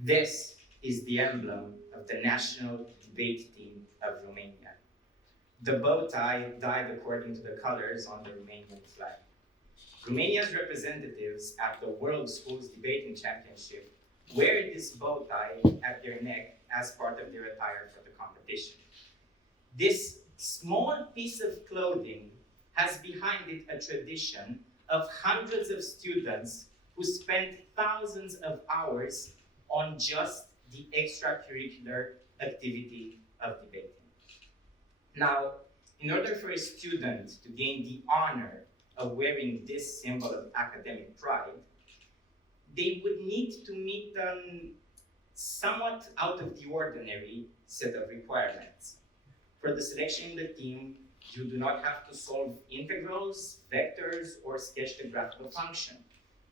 This is the emblem of the national debate team of Romania. The bow tie dyed according to the colors on the Romanian flag. Romania's representatives at the World Schools Debating Championship wear this bow tie at their neck as part of their attire for the competition. This small piece of clothing has behind it a tradition of hundreds of students who spent thousands of hours on just the extracurricular activity of debating. Now, in order for a student to gain the honor of wearing this symbol of academic pride, they would need to meet a somewhat out of the ordinary set of requirements. For the selection in the team, you do not have to solve integrals, vectors, or sketch the graphical function.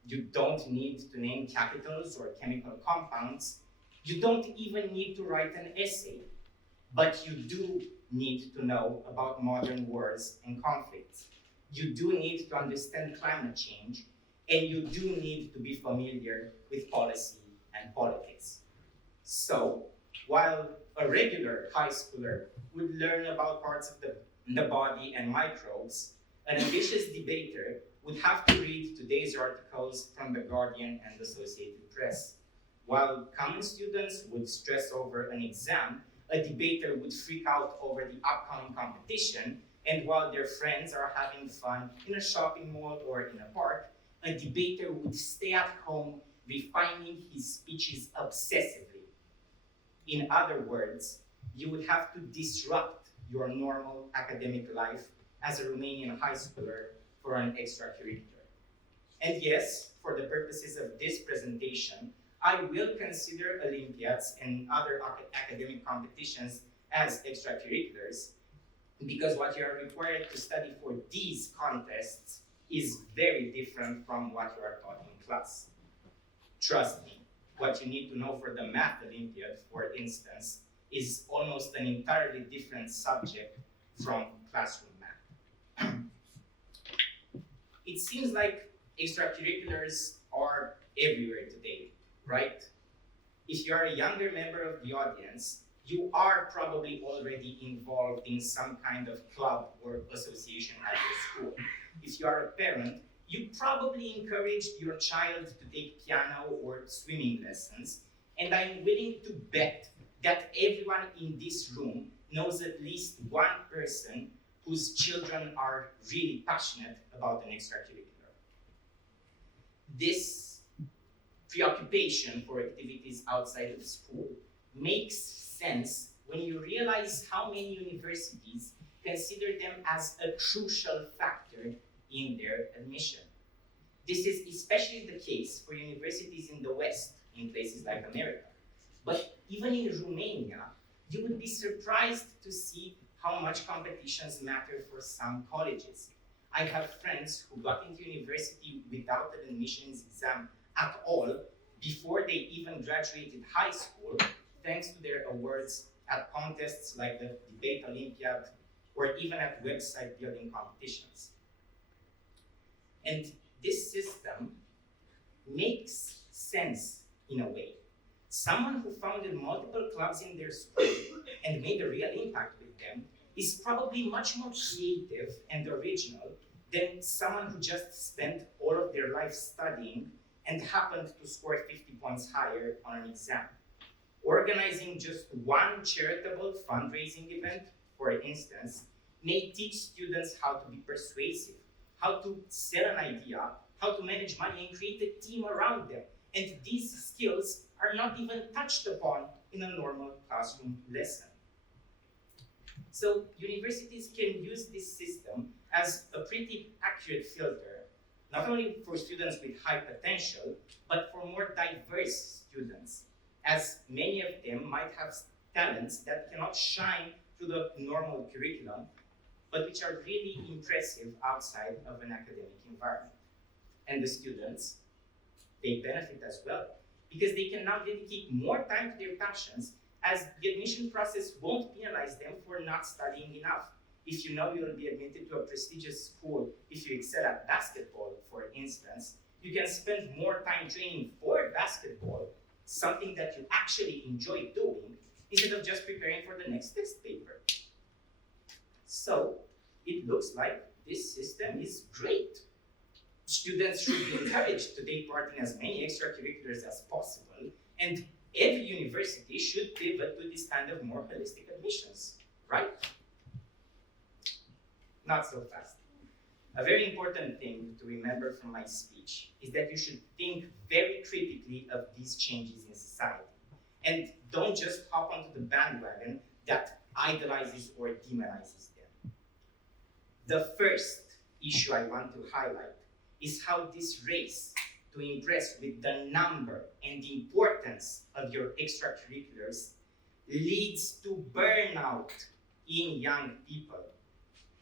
You don't need to name capitals or chemical compounds. You don't even need to write an essay, but you do need to know about modern wars and conflicts. You do need to understand climate change, and you do need to be familiar with policy and politics. So, while a regular high schooler would learn about parts of the body and microbes, an ambitious debater would have to read today's articles from The Guardian and the Associated Press. While common students would stress over an exam, a debater would freak out over the upcoming competition, and while their friends are having fun in a shopping mall or in a park, a debater would stay at home refining his speeches obsessively. In other words, you would have to disrupt your normal academic life as a Romanian high schooler for an extracurricular. And yes, for the purposes of this presentation, I will consider Olympiads and other academic competitions as extracurriculars, because what you are required to study for these contests is very different from what you are taught in class. Trust me, what you need to know for the Math Olympiad, for instance, is almost an entirely different subject from classroom math. It seems like extracurriculars are everywhere today, right? If you are a younger member of the audience, you are probably already involved in some kind of club or association at your school. If you are a parent, you probably encouraged your child to take piano or swimming lessons, and I'm willing to bet that everyone in this room knows at least one person whose children are really passionate about an extracurricular. This preoccupation for activities outside of school makes sense when you realize how many universities consider them as a crucial factor in their admission. This is especially the case for universities in the West, in places like America. But even in Romania, you would be surprised to see how much competitions matter for some colleges. I have friends who got into university without an admissions exam at all before they even graduated high school, thanks to their awards at contests like the Debate Olympiad or even at website building competitions. And this system makes sense in a way. Someone who founded multiple clubs in their school and made a real impact with them is probably much more creative and original than someone who just spent all of their life studying and happened to score 50 points higher on an exam. Organizing just one charitable fundraising event, for instance, may teach students how to be persuasive, how to sell an idea, how to manage money and create a team around them. And these skills are not even touched upon in a normal classroom lesson. So universities can use this system as a pretty accurate filter, not only for students with high potential, but for more diverse students, as many of them might have talents that cannot shine through the normal curriculum, but which are really impressive outside of an academic environment. And the students, they benefit as well, because they can now dedicate more time to their passions, as the admission process won't penalize them for not studying enough. If you know you'll be admitted to a prestigious school if you excel at basketball, for instance, you can spend more time training for basketball something that you actually enjoy doing, instead of just preparing for the next test paper. So it looks like this system is great. Students should be encouraged to take part in as many extracurriculars as possible, and every university should pivot to this kind of more holistic admissions, right? Not so fast. A very important thing to remember from my speech is that you should think very critically of these changes in society, and don't just hop onto the bandwagon that idolizes or demonizes them. The first issue I want to highlight is how this race to impress with the number and the importance of your extracurriculars leads to burnout in young people.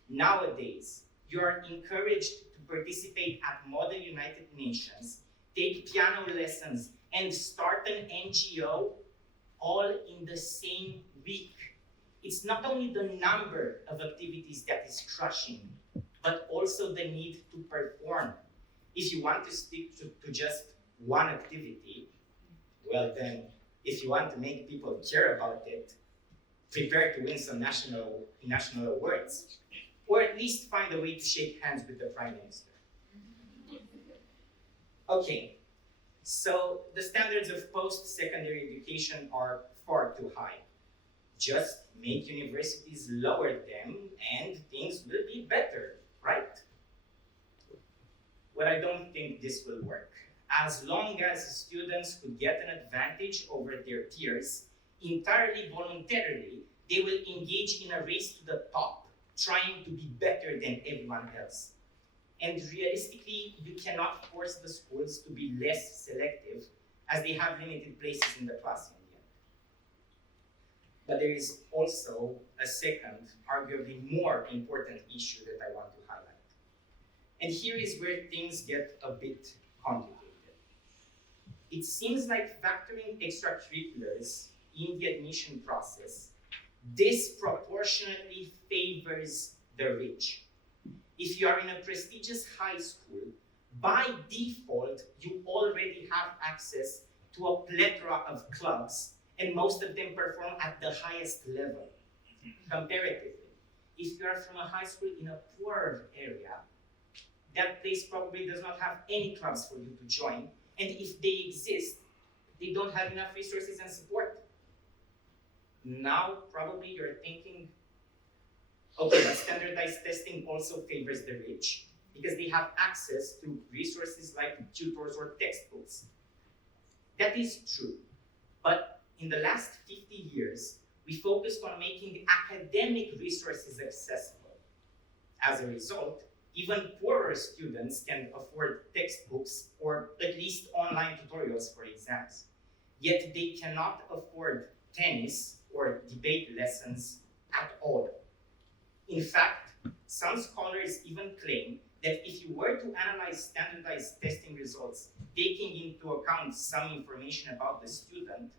Nowadays, you are encouraged to participate at Model United Nations, take piano lessons, and start an NGO all in the same week. It's not only the number of activities that is crushing, but also the need to perform. If you want to stick to just one activity, well then, if you want to make people care about it, prepare to win some national awards, or at least find a way to shake hands with the Prime Minister. Okay, so the standards of post-secondary education are far too high. Just make universities lower them and things will be better, right? Well, I don't think this will work. As long as students could get an advantage over their peers, entirely voluntarily, they will engage in a race to the top, trying to be better than everyone else. And realistically, you cannot force the schools to be less selective, as they have limited places in the class in the end. But there is also a second, arguably more important issue that I want to highlight. And here is where things get a bit complicated. It seems like factoring extracurriculars in the admission process disproportionately favors the rich. If you are in a prestigious high school, by default, you already have access to a plethora of clubs, and most of them perform at the highest level, comparatively. If you are from a high school in a poorer area, that place probably does not have any clubs for you to join, and if they exist, they don't have enough resources and support. Now, probably you're thinking, okay, but standardized testing also favors the rich because they have access to resources like tutors or textbooks. That is true, but in the last 50 years, we focused on making academic resources accessible. As a result, even poorer students can afford textbooks or at least online tutorials for exams. Yet they cannot afford tennis or debate lessons at all. In fact, some scholars even claim that if you were to analyze standardized testing results, taking into account some information about the student,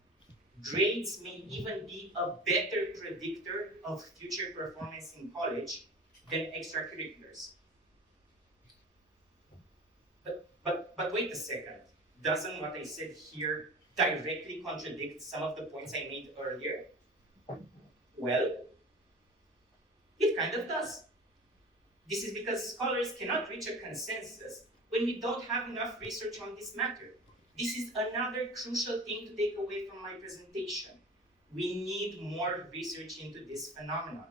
grades may even be a better predictor of future performance in college than extracurriculars. But wait a second, doesn't what I said here directly contradict some of the points I made earlier? Well, it kind of does. This is because scholars cannot reach a consensus when we don't have enough research on this matter. This is another crucial thing to take away from my presentation. We need more research into this phenomenon.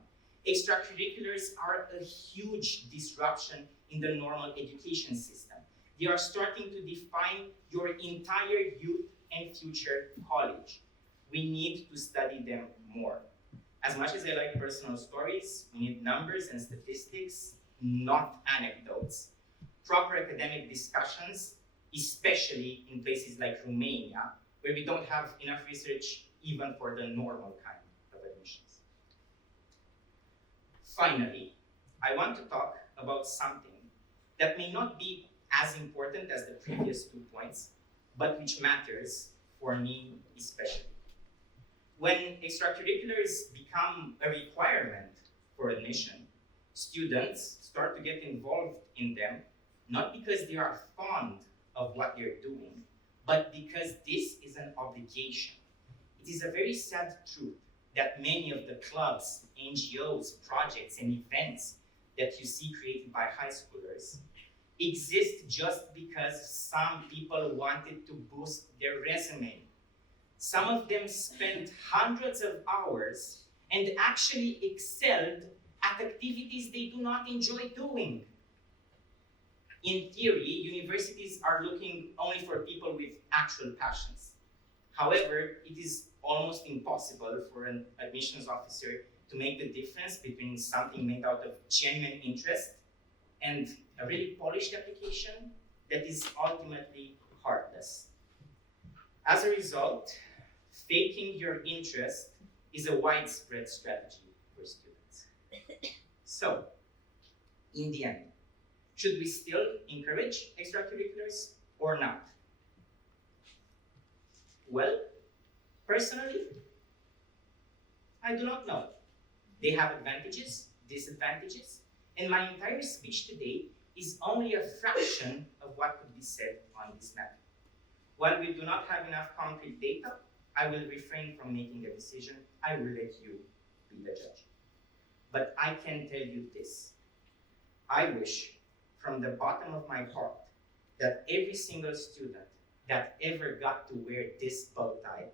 Extracurriculars are a huge disruption in the normal education system. They are starting to define your entire youth and future college. We need to study them more. As much as I like personal stories, we need numbers and statistics, not anecdotes. Proper academic discussions, especially in places like Romania, where we don't have enough research even for the normal kind of admissions. Finally, I want to talk about something that may not be as important as the previous 2 points, but which matters for me especially. When extracurriculars become a requirement for admission, students start to get involved in them, not because they are fond of what they're doing, but because this is an obligation. It is a very sad truth that many of the clubs, NGOs, projects, and events that you see created by high schoolers exist just because some people wanted to boost their resume. Some of them spent hundreds of hours and actually excelled at activities they do not enjoy doing. In theory, universities are looking only for people with actual passions. However, it is almost impossible for an admissions officer to make the difference between something made out of genuine interest and a really polished application that is ultimately heartless. As a result, faking your interest is a widespread strategy for students. So, in the end, should we still encourage extracurriculars or not? Well, personally, I do not know. They have advantages, disadvantages, and my entire speech today is only a fraction of what could be said on this matter. While we do not have enough concrete data, I will refrain from making a decision. I will let you be the judge. But I can tell you this. I wish from the bottom of my heart that every single student that ever got to wear this bow tie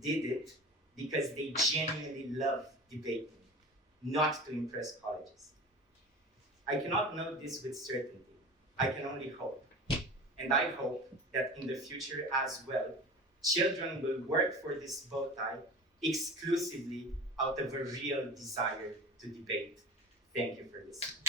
did it because they genuinely love debating, not to impress colleges. I cannot know this with certainty. I can only hope. And I hope that in the future as well, children will work for this bow tie exclusively out of a real desire to debate. Thank you for listening.